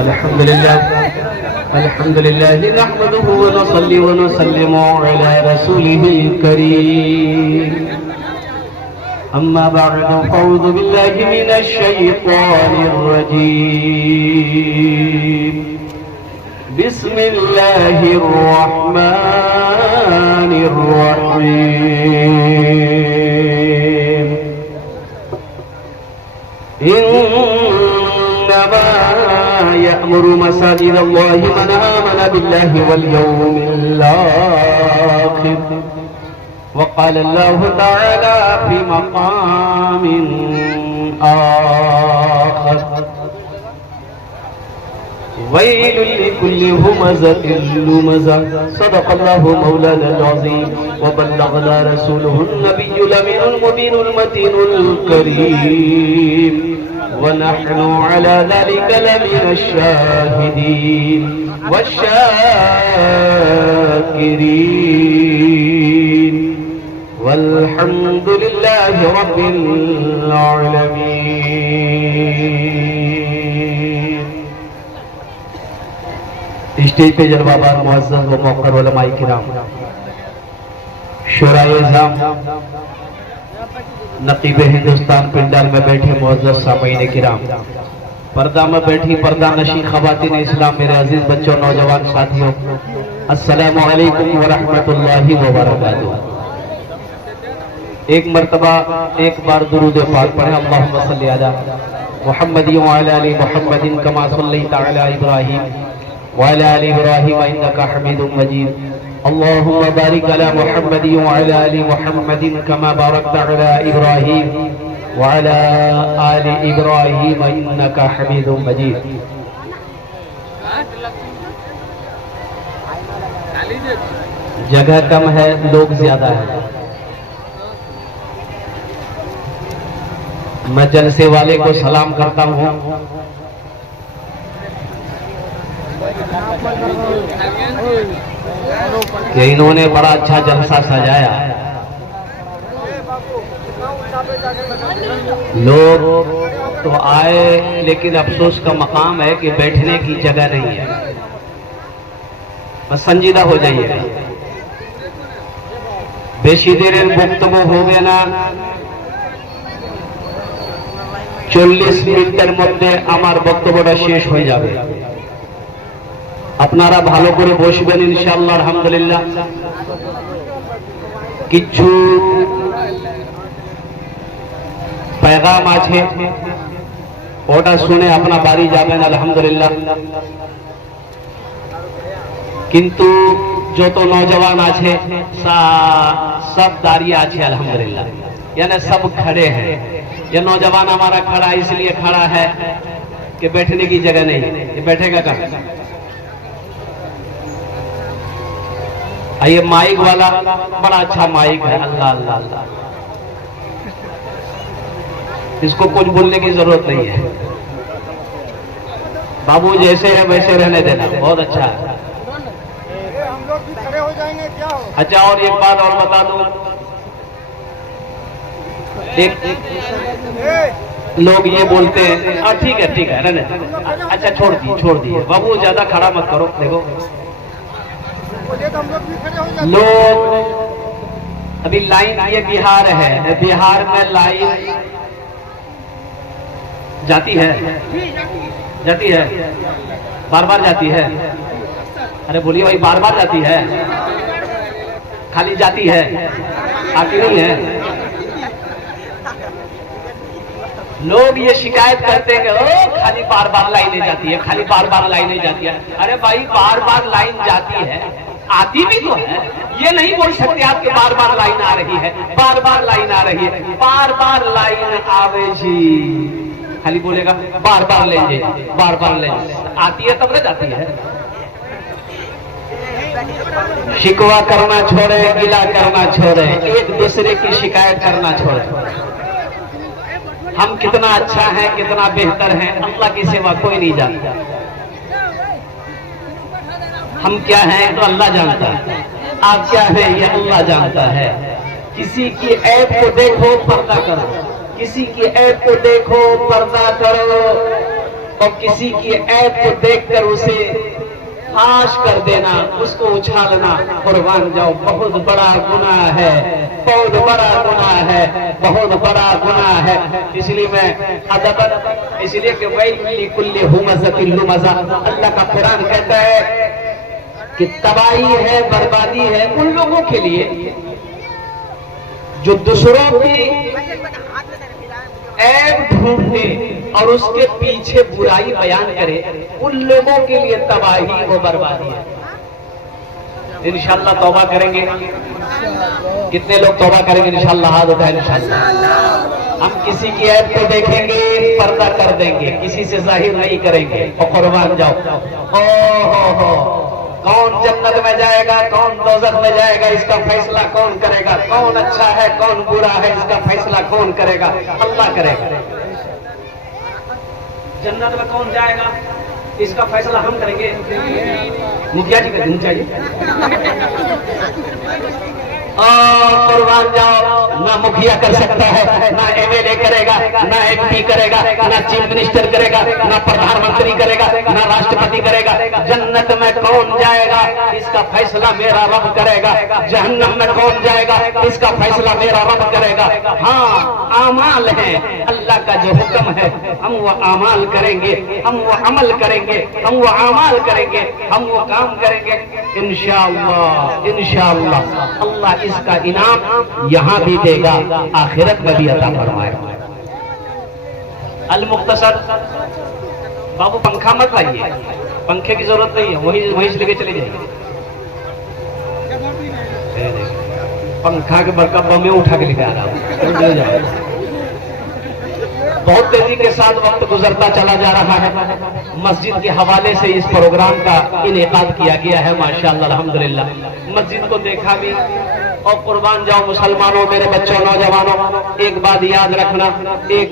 अल्हम्दुलिल्लाह नहमदुहु व नसल्ली व नसल्लिमु अला रसूलिहिल करीम। अम्मा बअदु फ़अऊज़ु बिल्लाहि मिनश शैतानिर रजीम। बिस्मिल्लाहिर रहमानिर रहीम। इन्नमा यअमुरु मसाजिदल्लाहि मन आमन बिल्लाहि वल यौमिल आखिर। वक़ाल अल्लाहु तआला फ़ी मक़ामिन आख़र। वैलुल लिकुल्लि हुमज़तिन लुमज़ह। सदक़ल्लाहु मौलानाल अज़ीम व बल्लगना रसूलुहुन नबियुल अमीनुल मुबीनुल मतीनुल करीम। व नहनु अला ज़ालिका लमिनश शाहिदीन वश्शाकिरीन। वल्हम्दुलिल्लाहि रब्बिल आलमीन। स्टेज पे जलवाबार मुअज़्ज़ज़ व मुक़र्रर उलमाए किराम, शुराए इज़्ज़ाम, नक़ीबे हिंदुस्तान पिंडाल में बैठे मुअज़्ज़ज़ सामीईन किराम, पर्दा में बैठी पर्दा नशी ख़वातीन इस्लाम, मेरे अजीज बच्चों नौजवान साथियों, अस्सलामु अलैकुम व रहमतुल्लाहि व बरकातुहू। एक मर्तबा एक बार दुरूद पाक पढ़े। अल्लाहुम्मा सल्लि अला मुहम्मदिन व अला आलि मुहम्मदिन कमा सल्लैता अला इब्राहीम व अला आलि इब्राहीम इन्नका हमीदुम मजीद। अल्लाहुम्मा बारिक अला मुहम्मदिन व अला आलि मुहम्मदिन कमा बारकता अला इब्राहीम व अला आलि इब्राहीम इन्नका हमीदुम मजीद। जगह कम है, लोग ज्यादा है। मैं जलसे वाले को सलाम करता हूँ कि इन्होंने बड़ा अच्छा जलसा सजाया। लोग तो आए, लेकिन अफसोस का मकाम है कि बैठने की जगह नहीं है। बस संजीदा हो जाइए। बेशी देर गुफ्तगू हो गया ना, 40 মিনিটের মধ্যে আমার বক্তব্যটা শেষ হয়ে যাবে। আপনারা ভালো করে বসবেন ইনশাআল্লাহ। আলহামদুলিল্লাহ কিছু पैगाम আছে, ওটা শুনে আপনারা বাড়ি যাবেন আলহামদুলিল্লাহ। কিন্তু যত নওজवान আছে सब दारियां আছে अल्हम्दुलिल्लाह, यानी सब खड़े हैं। ये नौजवान हमारा खड़ा इसलिए खड़ा है कि बैठने की जगह नहीं, ये बैठेगा कहाँ? ये माइक वाला बड़ा अच्छा माइक है। अल्लाह अल्लाह अल्लाह, इसको कुछ बोलने की जरूरत नहीं है। बाबू जैसे है वैसे रहने देना, बहुत अच्छा है। हम लोग भी खड़े हो जाएंगे क्या हो? अच्छा, और एक बात और बता दूं, एक लोग ये बोलते हैं, ठीक है रहने। अच्छा छोड़ दिए बाबू, ज्यादा खड़ा मत करो। देखो लोग अभी लाइन, ये बिहार है, बिहार में लाइन जाती है बार बार जाती है। अरे बोलिए भाई, बार बार जाती है? खाली जाती है, आती नहीं है। लोग ये शिकायत करते हैं कि खाली बार बार लाइनें जाती है, खाली बार बार लाइनें जाती है। अरे भाई, बार बार लाइन जाती है, आती भी तो है। ये नहीं बोल सकते आप कि बार बार लाइन आ रही है, बार बार लाइन आ रही है। बार बार लाइन आवे जी, खाली बोलेगा बार बार लेंगे, बार बार लेंगे, आती है तब न जाती है। शिकवा करना छोड़े, गिला करना छोड़े, एक दूसरे की शिकायत करना छोड़े। हम कितना अच्छा है, कितना बेहतर है, अल्लाह की सिवा कोई नहीं जानता। हम क्या हैं तो अल्लाह जानता है, आप क्या है ये अल्लाह जानता है। किसी की ऐब को देखो पर्दा करो, किसी की ऐब को देखो पर्दा करो। और किसी की ऐब को देखकर उसे फाश कर देना, उसको उछालना, कुर्बान जाओ, बहुत बड़ा गुनाह है, बहुत बड़ा गुनाह है, बहुत बड़ा गुनाह है। इसलिए मैं अदबन, इसलिए कि वही कुल्ली हुमज़तिन लुमज़ा, अल्लाह का कुरान कहता है कि तबाही है, बर्बादी है उन लोगों के लिए जो दूसरों की ऐब ढूंढे और उसके पीछे बुराई बयान करे, उन लोगों के लिए तबाही व बर्बादी है। इंशाअल्लाह तौबा करेंगे। कितने लोग तौबा करेंगे इंशाअल्लाह? हाथ उठाएं इंशाअल्लाह। हम किसी की ऐब को देखेंगे, पर्दा कर देंगे, किसी से जाहिर नहीं करेंगे। और कुर्बान जाओ, हो कौन जन्नत में जाएगा, कौन दोज़ख में जाएगा, इसका फैसला कौन करेगा? कौन अच्छा है, कौन बुरा है, इसका फैसला कौन करेगा? अल्लाह करेगा। जन्नत में कौन जाएगा, इसका फैसला हम करेंगे। मुखिया जी का मुखिया जी कुर्बान जाओ, ना मुखिया कर सकता है, ना एमएलए करेगा, ना एमपी करेगा, ना चीफ मिनिस्टर करेगा, ना प्रधानमंत्री करेगा, ना राष्ट्रपति करेगा। जन्नत में कौन जाएगा, इसका फैसला मेरा रब करेगा। जहन्नम में कौन जाएगा, इसका फैसला मेरा रब करेगा। हाँ, आमाल है, अल्लाह का जो हुक्म है हम वो आमाल करेंगे, हम वो अमल करेंगे, हम वो आमाल करेंगे, हम वो काम करेंगे इंशाअल्लाह। इंशाअल्लाह अल्लाह इसका इनाम यहाँ भी देगा, आखिरत में भी अता फरमाएगा। अल मुख्तसर बाबू, पंखा मत लाइए, पंखे की जरूरत नहीं है, वहीं से लेके चले जाइए। पंखा के बरकत में उठा के लेके आ रहा हूँ। बहुत तेजी के साथ वक्त गुजरता चला जा रहा है। मस्जिद के हवाले से इस प्रोग्राम का इनेकाद किया गया है माशाअल्लाह अल्हम्दुलिल्लाह। मस्जिद को देखा भी। और कुर्बान जाओ मुसलमानों, मेरे बच्चों, नौजवानों, एक बात याद रखना, एक